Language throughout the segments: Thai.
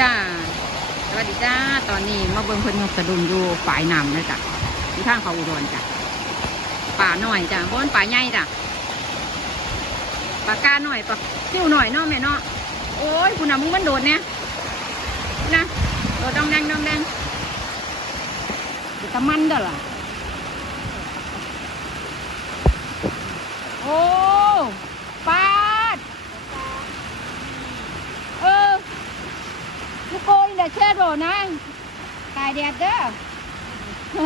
จ้า สวัสดีจ้า ตอนนี้มาเบิ่งเพิ่นยกสะดุ้งอยู่ฝ่ายน้ำเลยจ้ะที่ทางเขาอุดรจ้ะป่าหน่อยจ้ะบนป่าใหญ่จ้ะปลากาหน่อยปลาซิ่วหน่อยเนาะแม่เนาะ โอ้ยคุณน่ะมึงมันโดดเนี่ยนะโดดดองแดงดองแดงเดี๋ยวตะมันเด้อล่ะ โอ้ปาด เออ ลูกโกนี่แหละแช่โดด นะตายแดดเด้อเอ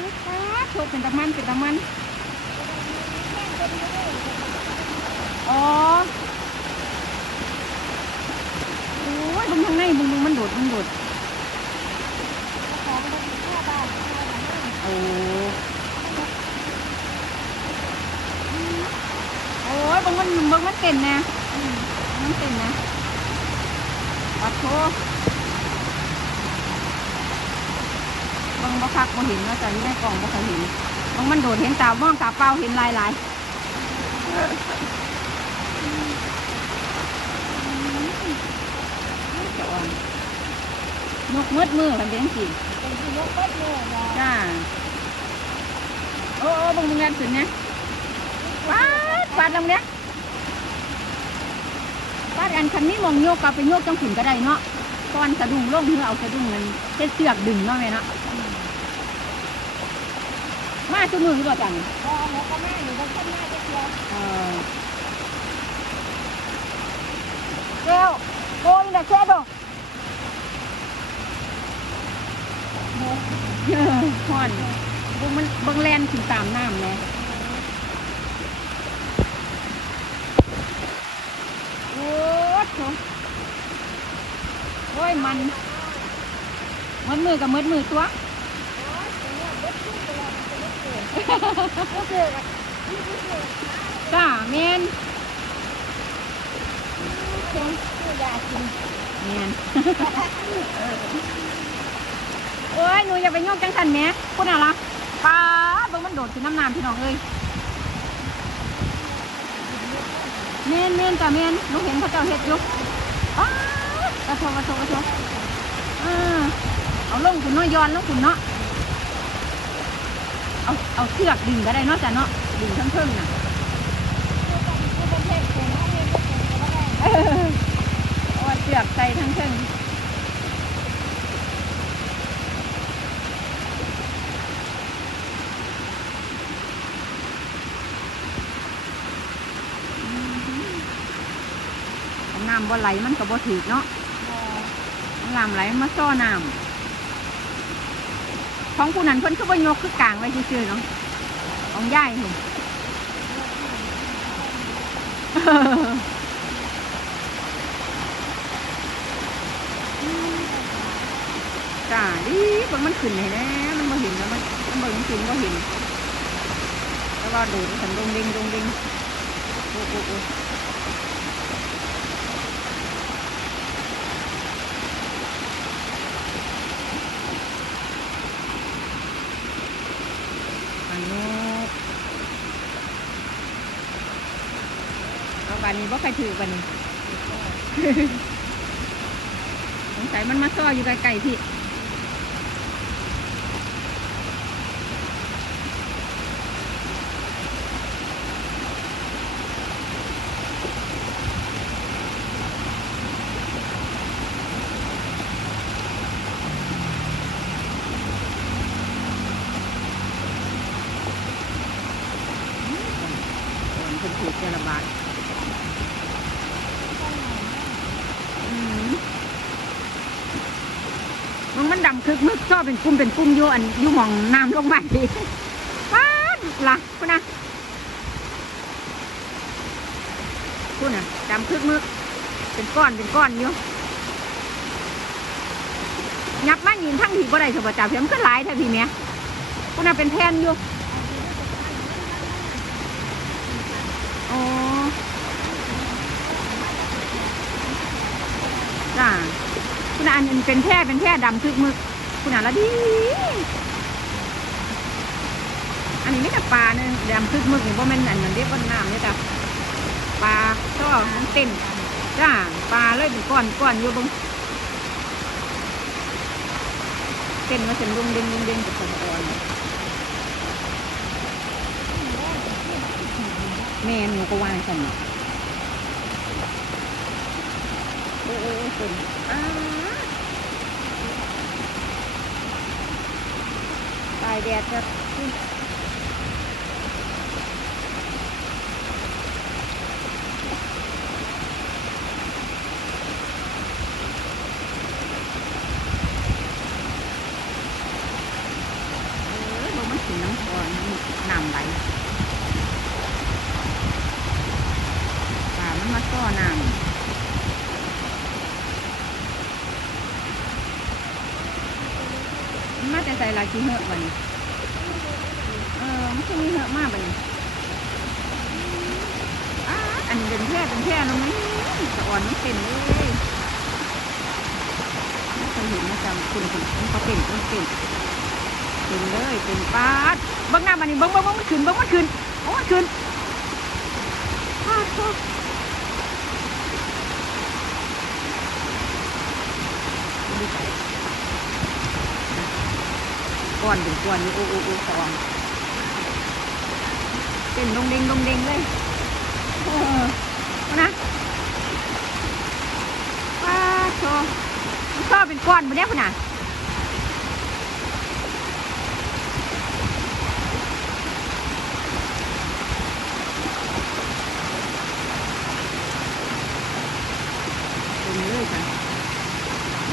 อปาโชคเป็นตะมันเป็นตะมันอ๋อโอ้ยมึงทางในมึงมึงมันโดดมันโดดโอ้โอ้ยมึงมันมึงมันเต้นนะมมันเต้นนะ ปัดโถมึงบ่คักบ่เห็นว่าจะอยู่ในกล่องบ่เคยเห็นมึงมันโดดเห็นตามองตาเปล่าเห็นลายลายจะอ่อนนกมืดมือกันเป็นจังซี่จ้าโอ้โอ้บังมึงงานขึ้นเนี่ยปาดปาดลงเนี่ยาดอันคันนี้มองโยกกลับไปโยกจังขึ้นก็ได้เนาะตอนสะดุ้งลงเพื่อเอาสะดุ้งมันเส้นเสือกดึงเนาะแม่เนาะมาตัวมือหรือเปล่าจันเออเร็วโอ้ยน่ะแค่ดอกเออห่อนเบิ่งมันเบิ่งแลนขึ้นตามน้ำเลยโอ้โห โอ้ยมันมัดมือกับมัดมือตัวจ้าเมนเมนเอ้ยหนูอย่าไปโยกจังสันแม่คุณอะไรป้าเบิ่งมันโดดขึ้นน้ำน้ำพี่น้องเอ้ยเมนเมนจ้ะเมนหนูเห็นเขาเจ้าเห็ดอยู่ป้าดก โชกกระโชกกระโชกเออเอาลงคุณเนาะย้อนลงคุณเนาะเอาเอาเชือกดึงก็ได้เนาะจ้ะเนาะดึงทั้งเพิ่งน่ะเออเอาเชือกใส่ทั้งเพิ่งน้ำบ่ไหลมันก็บ่ถือเนาะ น้ำไหลมาซ้อน้ำของผู้นั้นเพิ่นคือบ่ยกคือกลางไว้ซื่อๆเนาะของยายเห็นจ้าดิเบิ่งมันขึ้นให้แน่มันบ่เห็นแล้วมันมันเบิ่งมันขึ้นบ่เห็นแล้วว่าดูดมันดงเด้งดงเด้งโอ้โอ้โอ้ อันนี้ เอาบานนี้บ่ใครถือบันนี้สงสัยมันมาซ่ออยู่ไกลๆพี่คนเป็นถือเจระบาดอืมมันมัน ดำคึกมึกชอบเป็นกลุ่มเป็นกลุ่มอยู่อันอยู่มองน้ำลงมาดิป้าดล่ะคุณนะคุณน่ะดำคึกมึก เป็นก้อนเป็นก้อนอยู่ยับมายินทั้งผีบ่ได้สบจ่าเพียมนก็หลายแท้พี่เมียคุณน่ะเป็นแผ่นอยู่โอ้จ้า คุณอันนี้เป็นแพร่เป็นแพร่ดำคึกมึก คุณน่ะละดี อันนี้ไม่แต่ปลาเนี่ยดำคึกมึกนี่ว่ามันอันนั้นเรียกว่าน้ำเนี่ยจ้ะปลาก็มันเต้นจ้าปลาเลยเป็นก้อนก้อนอยู่บงเต้นมาเส้นลุงเด้งลุงเด้งกับคนอ่อนแม่หนูก็วางกันน่ะ โอ้โอ้โอ้เป็นอ้าตายแดดจะเออลมมันสีน้ำก่อนน้ำไหลป่ามันมาซ้อน้ำมันมาแต่ใส่ลายขี้เหอะบันเออมันจะมีเหอะมากบันอันเป็นแค่เป็นแค่ลงนี้สะอ่อนไม่เป็นเลยไม่เคยเห็นนะจ๊ะคุณคุณเขาเป็นเขาเป็นเป็นเลยเป็นปาดบิ้งหน้ามันนี่บิ้งบิ้งบิ้งมันขึ้นบิ้งมันขึ้นโอ้มันขึ้นปาชู ก้อนเป็นก้อนนี่โอ้โอ้โอ้สองเป็นดงเด้งดงเด้งเลยเออเอานะปาโถ่มันชอบเป็นก้อนมาเนี้ยคุณน่ะ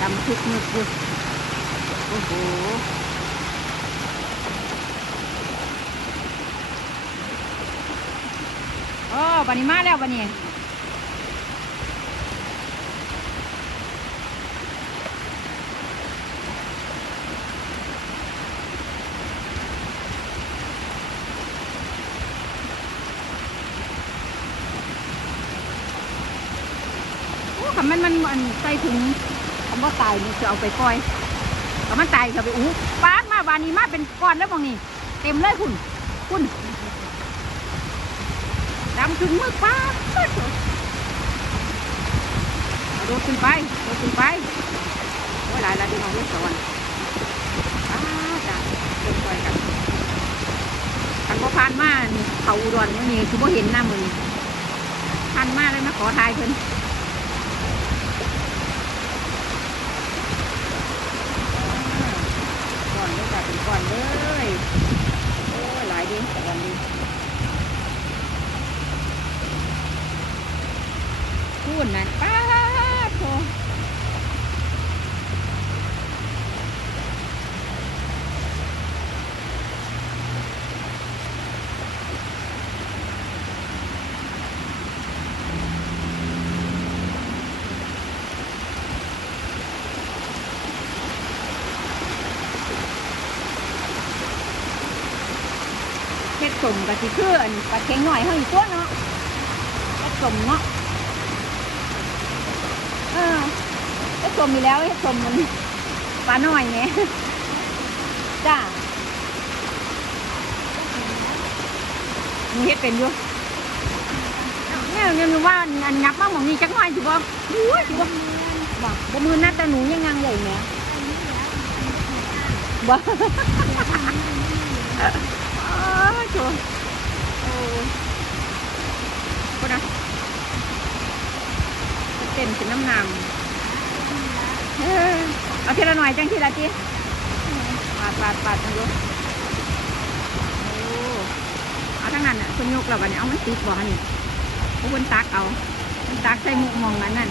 ดำทุกมืดเลยโอ้โห โอ้บันนี้มาแล้วบันนี้โอ้คำมันมันมันใส่ถุงคำว่าตายนี่จะเอาไปปล่อยคำมันตายจะไปอู้ป้าดมาบานนี้มาเป็นก้อนแล้วบางนี่เต็มเลยคุณคุณำถึงมือป้าโดดขึ้นไปโดดขึ้นไปโอ้ยหลายหลายที่เราเลือกสวรรค์อ้าจ้ะเดินไปกันกันพอผ่านมาเขาอุดรนี่คือพ่เห็นหน้ามือผ่านมาเลยมาขอทายเพิ่นก่อนเลยจ้ะเป็นก่อนเลย โอ้ยหลายดีก่อนดีพูดนะป้าดโถเฮ็ด สมกับสิคืออันปลาเค็งหน่อยเฮาอีกตัวเนาะเฮ็ดสมเนาะเออเฮ็ดสมมีแล้วเฮ็ดสมมันปลาหน่อยไงจ้ามึงเฮ็ดเป็นอยู่เนี่ยเนี่ยหนูว่าอันงับมาหมองนี้จักหน่อยสิบ่อุ้ยสิบ่บ่บ่มือนัดแต่หนูยังงังเลยแหมบ่ อ้าวโจโอ้ก็นะเต้นเป็นน้ำนำเออเอาทีละหน่อยจังทีละจีปาดปาดปาดมาดูโอ้เอาทั้งนั้นอะคุณยกแล้ววันนี้เอามันติดบ่ฮะนี่พวกคุณตักเอาคุณตักใส่หมุกมองอันนั่น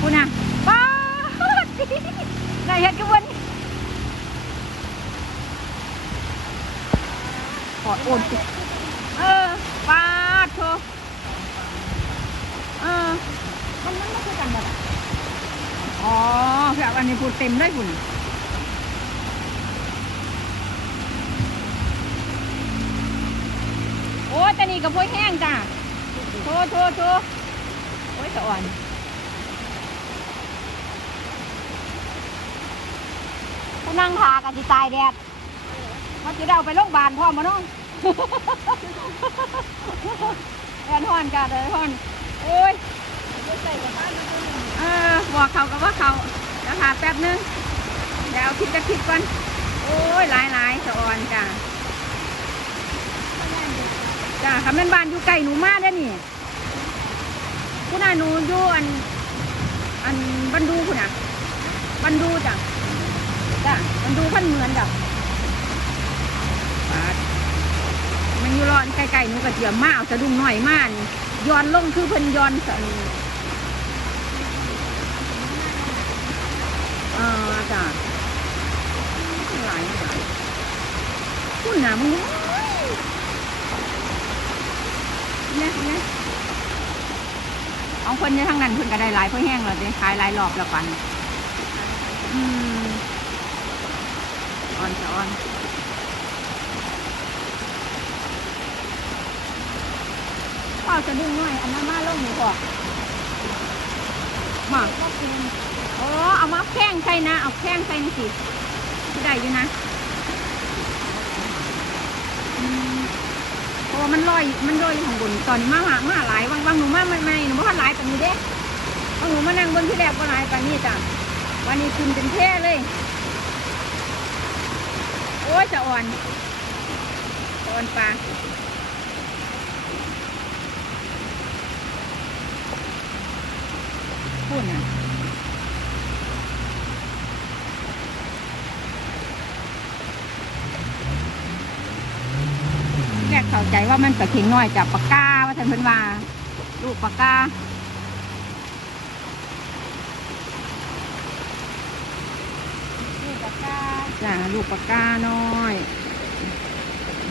คุณน่ะป้าด นายเฮ็ดกันวัน ขอ โอนสิเออปาดโทเออมันมันไม่คือกันหมดอะอ๋อแบบอันนี้พูดเต็มเลยคุณโอ้แต่นี่กับพวกแห้งจ้ะโทโทโทโอ้ยสะอ่อนนั่งทากันสิตายแดดเขาจะได้เอาไปโรงพยาบาลพ่อมาเนาะ แอนฮอนกันเลยฮอนโอ้ยเออบอกเขากับว่าเขาแล้วค่แป๊บนึงเดี๋ยวคิดจะคิดก่อน โอ้ยหลายหลายสะออนจ้ะจ้ะคำนั้นบานอยู่ไก่หนูมากได้หนิคุณอาหนูอยู่อัน อันบันดูคุณอะบันดูจ้ะจ้ะบันดูพันเหมือนจ้ะ มันอยู่รอนไก่ๆหนูกระเจียมมาเอาสะดุ้งหน่อยมานี่ย้อนลงคือเพิ่นย้อนสันเออจ้ะหลายหลายคุณน่ะมึงเนี่ยเนี่ยเอาคนเนี่ยทางนั้นเพิ่นก็ได้หลายเพิ่นแห้งแล้วเด้ขายหลายรอบแล้วปันอืมอ่อนจะอ่อน พ่อจะดึงหน่อย อันนั้นมาลงหนูก่อนมาโอ้เอามาแข้งใส่นะ เอาแข้งใส่นี่สิที่ได้อยู่นะอืมเพราะว่ามันลอย มันลอยอยู่ข้างบน ตอนนี้มาหามาหลายบางบางหนูมาใหม่หนูมาหลายแต่นี้เด้บางหนูมานั่งบนที่แรกว่าหลายแต่นี้จ้ะวันนี้คุณเป็นแท่เลย โอ้ยจะอ่อนอ่อนปลา พูดนะแรกเข้าใจว่ามันปลาเข็งน้อยจากปากกาว่าท่านเพิ่นว่าลูกปากกานี่ตะกร้าจ้าลูกปากกาน้อย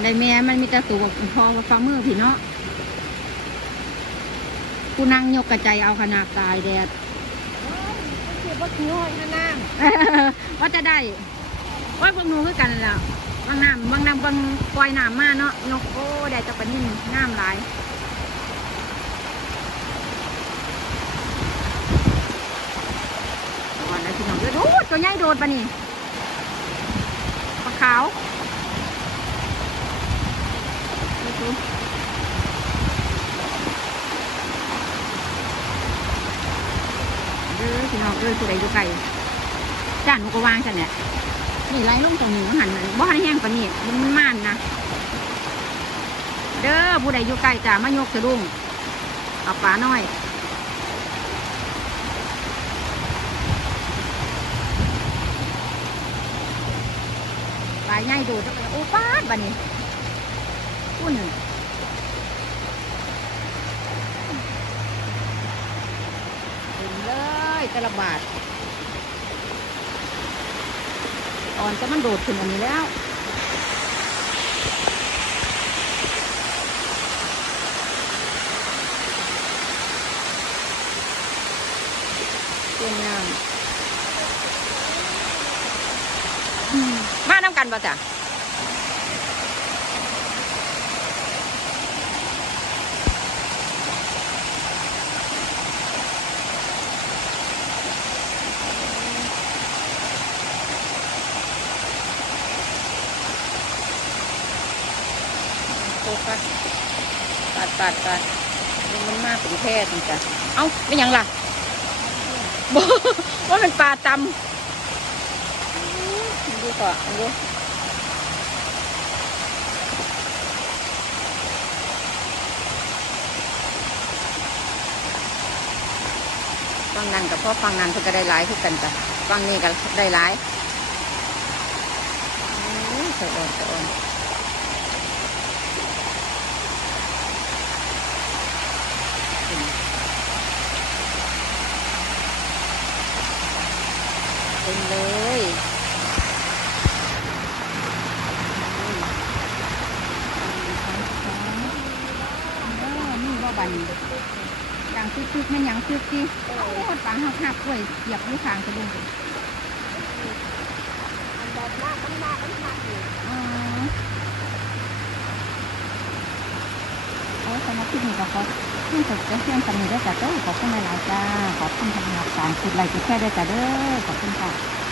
ในแม่มันมีแต่ตัวพอกับฝ่ามือพี่เนาะกูนั่งยกกระใจเอาขนาดตายแดด มันคือว่าคือหอยนะน้ว่าจะได้ว่าพวกหนูคือกันแล้วบางน้ำบางน้ำบางปล่อยน้ำมาเนาะนกโอ้ได้แตะปะนิ่นน้ำหลายก่อนนะพี่น้องเด้อโอ้ตัวใหญ่โดดปะนี่ปลาขาวดูสิเด้อ พี่น้องเด้อสุดใดอยู่ไกลจ้าหนูก็วางจันเนี่ยนี่ไล่ลงตรงนี้มันหันบ่ให้แห้งปานี้มันม่านนะเด้อผู้ใดอยู่ใกล้จ้ามายกสะดุ้งเอาปลาน้อยปลาใหญ่ดดแล้วก็โอ้ป้าบัดนี้อุ่นเต็มเลย แต่ละบาทอ่อนจะมันโดดขึ้นอันนี้แล้วเป็นน้ำอืมมาน้ำกันป่ะจ้ะโฟกัส ปัดปันมันมากเป็นแพทย์จ้ะเอ้าไม่ยังล่ะบอกว่าเป็นปลาตำดูก่อนดูฟังนั้นกับพ่อฟังนั้นเพิ่นก็ได้หลายคือกันจ้ะฟังนี้ก็ได้หลายโอ้ยสะอ่อนสะอ่อน เลยอืมเออนี่บ่บันยางซึกๆมันยังซึกสิโอ้ยปลาหักหักกล้วยเหยียบอยู่ข้างกระดุมำอันแบบหน้ามันหน้ามันหน้าอยู่อ๋อโอ้ยสำหรับคลิปนี้ก็ข อที่สุดจะเพื่อนกันนี้ได้จ้ะเด้อขอบคุณหลายๆจ้าขอบคุณทางการกดไลค์กดแค่ได้จ้ะเด้อขอบคุณค่ะ